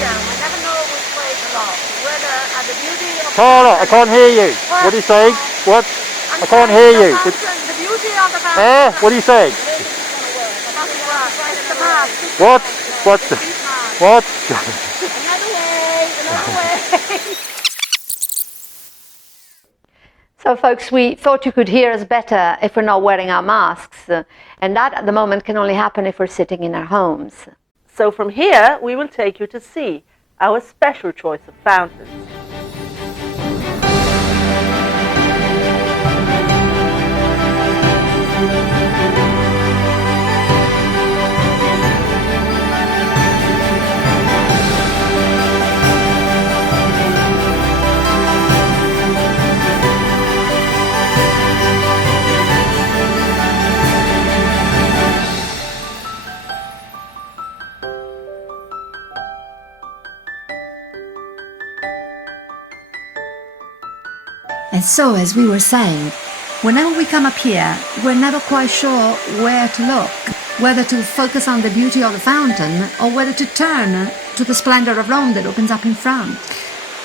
direction. We never know which way to look. Whether at the beauty of Carla, I can't hear you. What are you saying? What? I can't hear you. The beauty of the fountain. What are you saying? It's the past. What? What? What? Another way. So folks, we thought you could hear us better if we're not wearing our masks. And that at the moment can only happen if we're sitting in our homes. So from here, we will take you to see our special choice of fountains. And so, as we were saying, whenever we come up here, we're never quite sure where to look, whether to focus on the beauty of the fountain or whether to turn to the splendor of Rome that opens up in front.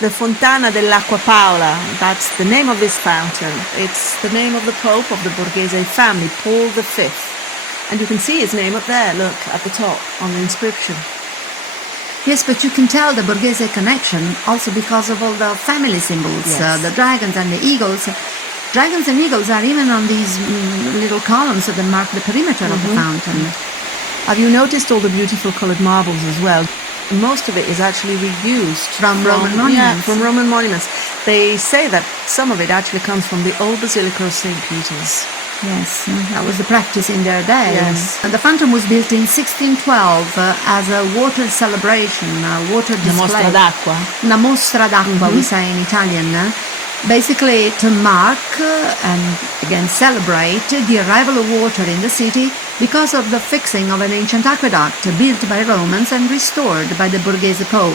The Fontana dell'Acqua Paola, that's the name of this fountain. It's the name of the Pope of the Borghese family, Paul V. And you can see his name up there, look, at the top, on the inscription. Yes, but you can tell the Borghese connection also because of all the family symbols, Yes. the dragons and the eagles. Dragons and eagles are even on these little columns that mark the perimeter of the fountain. Have you noticed all the beautiful coloured marbles as well? Most of it is actually reused From Roman monuments. Yeah, from Roman monuments. They say that some of it actually comes from the old Basilica of St. Peter's. Yes, that was the practice in their day. Yes. And the fountain was built in 1612 as a water celebration, a water display. La mostra d'acqua. Una mostra d'acqua, we say in Italian. Basically to mark and again celebrate the arrival of water in the city because of the fixing of an ancient aqueduct built by Romans and restored by the Borghese Pope.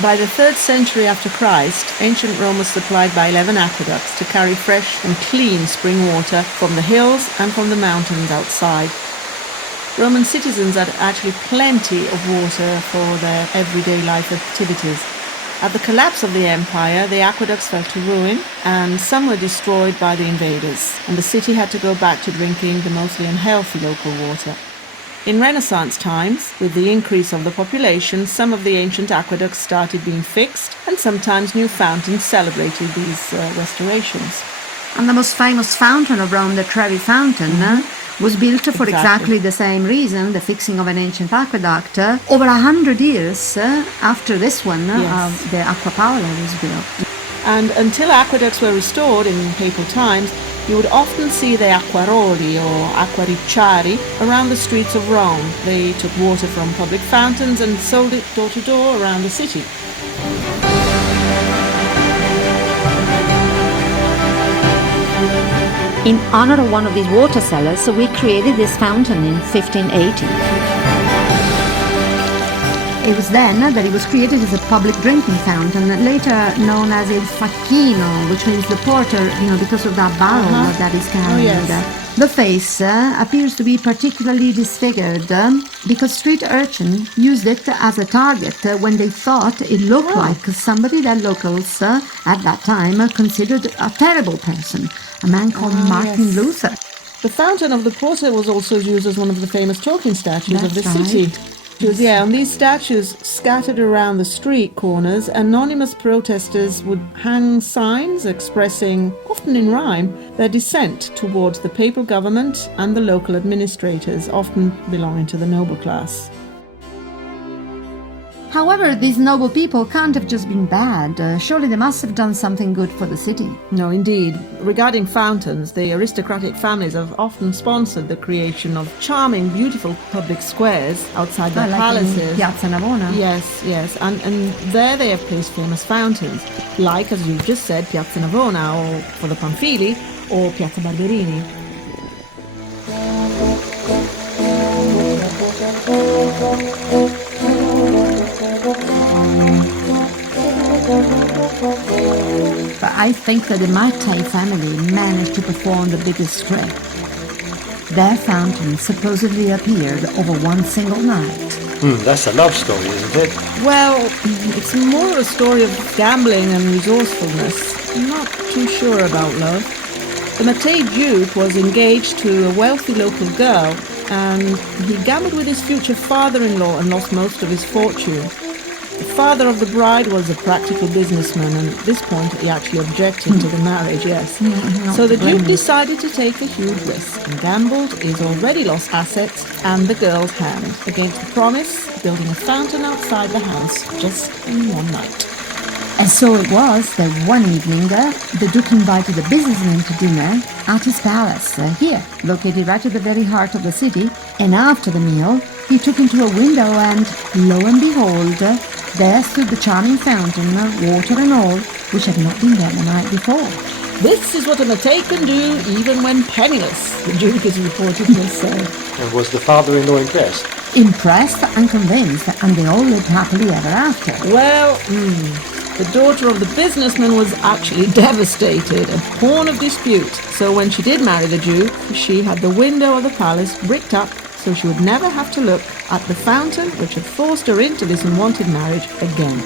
By the 3rd century after Christ, ancient Rome was supplied by 11 aqueducts to carry fresh and clean spring water from the hills and from the mountains outside. Roman citizens had actually plenty of water for their everyday life activities. At the collapse of the empire, the aqueducts fell to ruin, and some were destroyed by the invaders, and the city had to go back to drinking the mostly unhealthy local water. In Renaissance times, with the increase of the population, some of the ancient aqueducts started being fixed, and sometimes new fountains celebrated these restorations. And the most famous fountain of Rome, the Trevi Fountain, was built for exactly the same reason, the fixing of an ancient aqueduct. Over 100 years after this one, Yes. the Acqua Paola was built. And until aqueducts were restored in papal times, you would often see the acquaroli or acquaricciari around the streets of Rome. They took water from public fountains and sold it door to door around the city. In honor of one of these water sellers, we created this fountain in 1580. It was then that it was created as a public drinking fountain, later known as il facchino, which means the porter, because of that barrel that is carried. Oh, yes. The face appears to be particularly disfigured because street urchin used it as a target when they thought it looked like somebody that locals at that time considered a terrible person, a man called Martin yes. Luther. The Fountain of the Porter was also used as one of the famous talking statues of the That's right. city. Yeah, on these statues scattered around the street corners, anonymous protesters would hang signs expressing, often in rhyme, their dissent towards the papal government and the local administrators, often belonging to the noble class. However, these noble people can't have just been bad. Surely they must have done something good for the city. No, indeed. Regarding fountains, the aristocratic families have often sponsored the creation of charming, beautiful public squares outside their Like palaces. in Piazza Navona. Yes, and there they have placed famous fountains, like, as you've just said, Piazza Navona, or for the Panfili, or Piazza Barberini. But I think that the Mattei family managed to perform the biggest trick. Their fountain supposedly appeared over one single night That's a love story, isn't it? Well, it's more a story of gambling and resourcefulness. I'm not too sure about love. The Matei Duke was engaged to a wealthy local girl, and he gambled with his future father-in-law and lost most of his fortune. The father of the bride was a practical businessman, and at this point he actually objected to the marriage, yes. So the Duke decided to take a huge risk and gambled his already lost assets and the girl's hand against the promise of building a fountain outside the house just in one night. And so it was that one evening the Duke invited a businessman to dinner at his palace here, located right at the very heart of the city. And after the meal, he took him to a window and, lo and behold, there stood the charming fountain, water and all, which had not been there the night before. This is what a Matei can do even when penniless, the Duke is reported to have said. And was the father-in-law impressed? Impressed and convinced, and they all lived happily ever after. Well, the daughter of the businessman was actually devastated, a pawn of dispute. So when she did marry the Duke, she had the window of the palace bricked up so she would never have to look at the fountain which had forced her into this unwanted marriage again.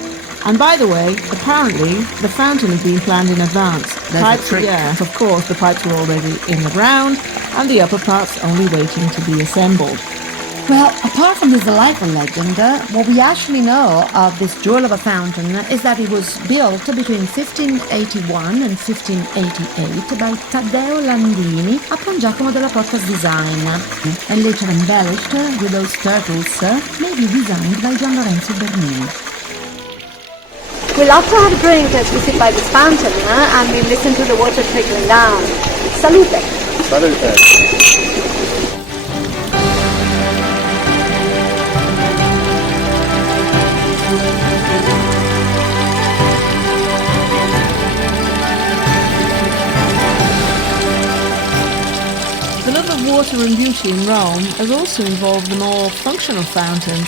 And by the way, apparently the fountain had been planned in advance. That's a trick. Yes, of course, the pipes were already in the ground and the upper parts only waiting to be assembled. Well, apart from this delightful legend, what we actually know of this jewel of a fountain is that it was built between 1581 and 1588 by Taddeo Landini upon Giacomo della Porta's design, and later embellished with those turtles, maybe designed by Gian Lorenzo Bernini. We'll have to have a drink as we sit by this fountain and we listen to the water trickling down. Salute! Salute. The love of water and beauty in Rome has also involved the more functional fountains.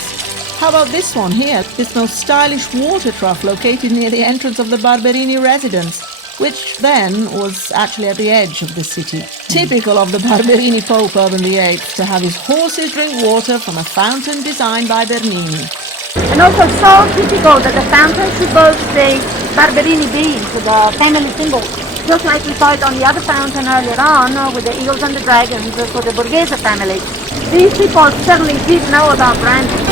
How about this one here, this most stylish water trough located near the entrance of the Barberini residence, which then was actually at the edge of the city. Typical of the Barberini Pope Urban VIII to have his horses drink water from a fountain designed by Bernini. And also so typical that the fountain should boast the Barberini beads, the family symbol, just like we saw it on the other fountain earlier on with the eagles and the dragons for the Borghese family. These people certainly did know about branding.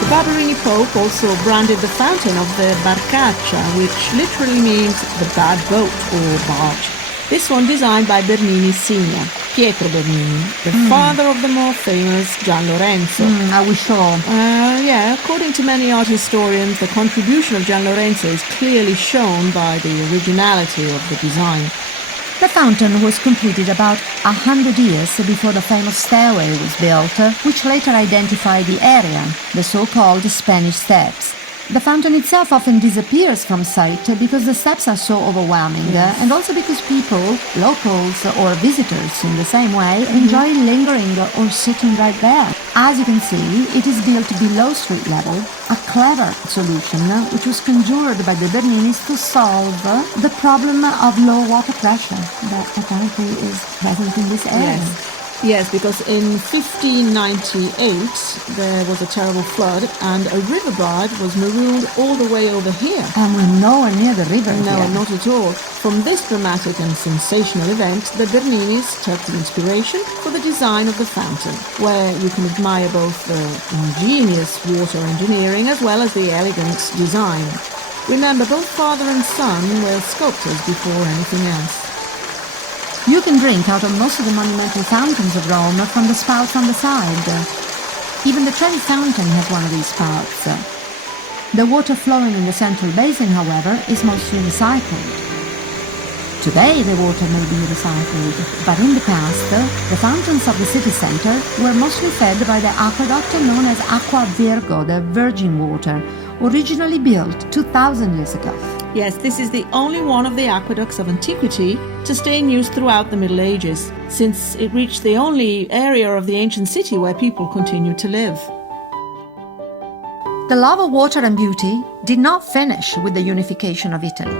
The Barberini Pope also branded the fountain of the Barcaccia, which literally means the bad boat or barge. This one designed by Bernini Senior, Pietro Bernini, the father of the more famous Gian Lorenzo. Are we sure? Yeah, according to many art historians, the contribution of Gian Lorenzo is clearly shown by the originality of the design. The fountain was completed about 100 years before the famous stairway was built, which later identified the area, the so-called Spanish Steps. The fountain itself often disappears from sight because the steps are so overwhelming, and also because people, locals or visitors in the same way, enjoy lingering or sitting right there. As you can see, it is built below street level, a clever solution which was conjured by the Berninis to solve the problem of low water pressure that apparently is present in this area. Yes, because in 1598 there was a terrible flood and a river bride was marooned all the way over here. And we're nowhere near the river No, here. not at all. From this dramatic and sensational event, the Berninis took the inspiration for the design of the fountain, where you can admire both the ingenious water engineering as well as the elegant design. Remember, both father and son were sculptors before anything else. You can drink out of most of the monumental fountains of Rome from the spouts on the side. Even the Trevi Fountain has one of these spouts. The water flowing in the central basin, however, is mostly recycled. Today the water may be recycled, but in the past, the fountains of the city centre were mostly fed by the aqueduct known as Aqua Virgo, the virgin water, originally built 2,000 years ago. Yes, this is the only one of the aqueducts of antiquity to stay in use throughout the Middle Ages, since it reached the only area of the ancient city where people continued to live. The love of water and beauty did not finish with the unification of Italy.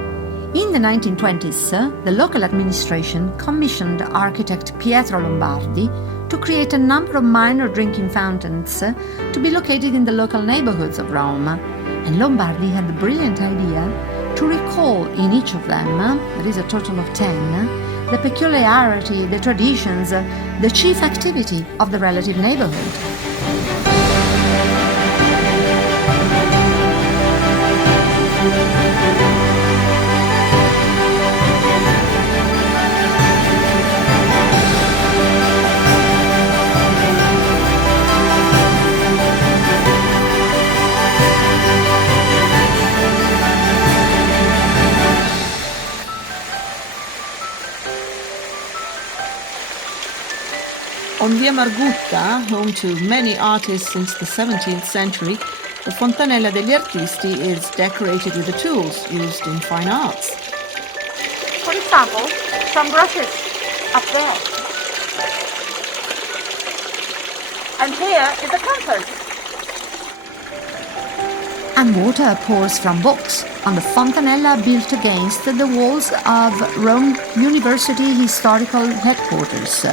In the 1920s, the local administration commissioned architect Pietro Lombardi to create a number of minor drinking fountains to be located in the local neighborhoods of Rome. And Lombardi had the brilliant idea to recall in each of them, there is a total of 10, the peculiarity, the traditions, the chief activity of the relative neighborhood. On Via Margutta, home to many artists since the 17th century, the Fontanella degli Artisti is decorated with the tools used in fine arts. For example, some brushes up there. And here is a canvas. And water pours from books on the fontanella built against the walls of Rome University Historical Headquarters.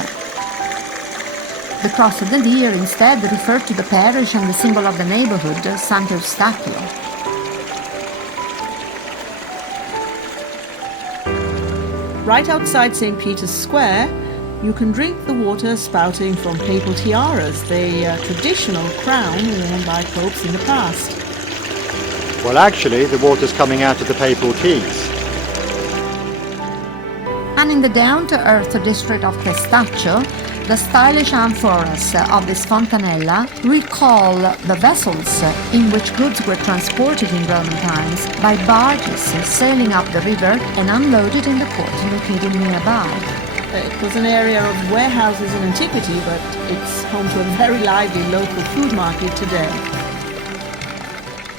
The cross of the deer instead referred to the parish and the symbol of the neighborhood, Sant'Eustachio. Right outside St. Peter's Square, you can drink the water spouting from papal tiaras, the traditional crown worn by popes in the past. Well, actually, the water's coming out of the papal keys. And in the down-to-earth district of Testaccio, the stylish amphoras of this fontanella recall the vessels in which goods were transported in Roman times by barges sailing up the river and unloaded in the port located nearby. It was an area of warehouses in antiquity, but it's home to a very lively local food market today.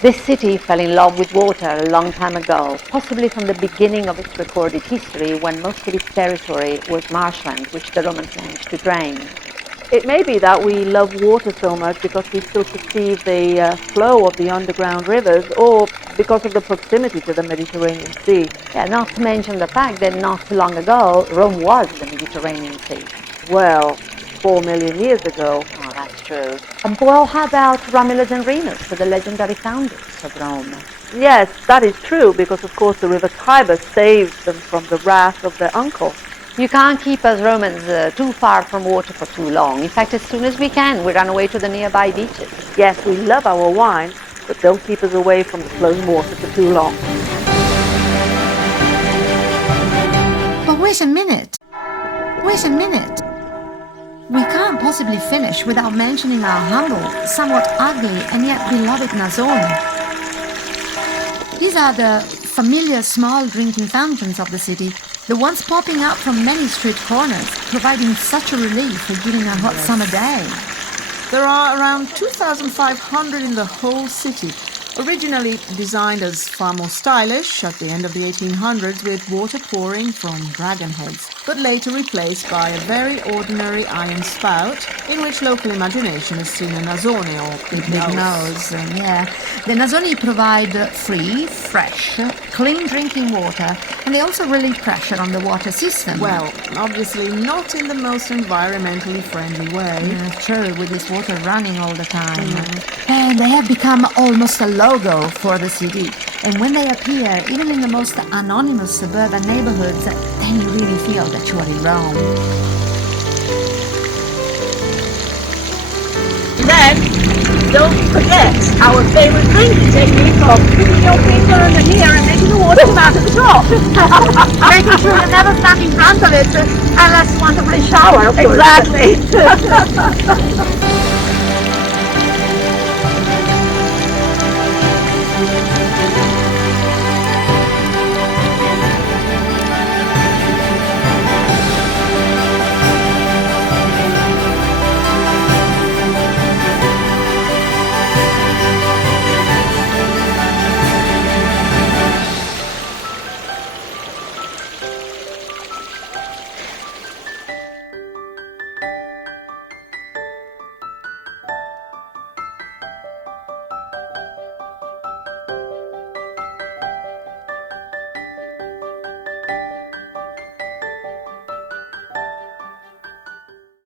This city fell in love with water a long time ago, possibly from the beginning of its recorded history when most of its territory was marshland which the Romans managed to drain. It may be that we love water so much because we still perceive the flow of the underground rivers, or because of the proximity to the Mediterranean Sea. Yeah, not to mention the fact that not too long ago, Rome was the Mediterranean Sea. Well, 4 million years ago. Oh, that's true. Well, how about Romulus and Remus, the legendary founders of Rome? Yes, that is true, because of course the river Tiber saved them from the wrath of their uncle. You can't keep us Romans too far from water for too long. In fact, as soon as we can, we run away to the nearby beaches. Yes, we love our wine, but don't keep us away from the flowing water for too long. But wait a minute. Wait a minute. We can't possibly finish without mentioning our humble, somewhat ugly, and yet beloved Nasone. These are the familiar small drinking fountains of the city, the ones popping up from many street corners, providing such a relief for during a hot summer day. There are around 2,500 in the whole city, originally designed as far more stylish at the end of the 1800s with water pouring from dragon heads, but later replaced by a very ordinary iron spout in which local imagination has seen a Nasone or big nose. Yeah. The Nasoni provide free, fresh, clean drinking water, and they also relieve pressure on the water system. Well, obviously not in the most environmentally friendly way. Yeah, true, with this water running all the time. And they have become almost a logo for the city. And when they appear, even in the most anonymous suburban neighborhoods, then you really feel that you are in Rome. Then, don't forget our favorite drinking technique of putting your finger under here and making the water come out of the top. Making sure you never stand in front of it unless you want to play shower. Exactly.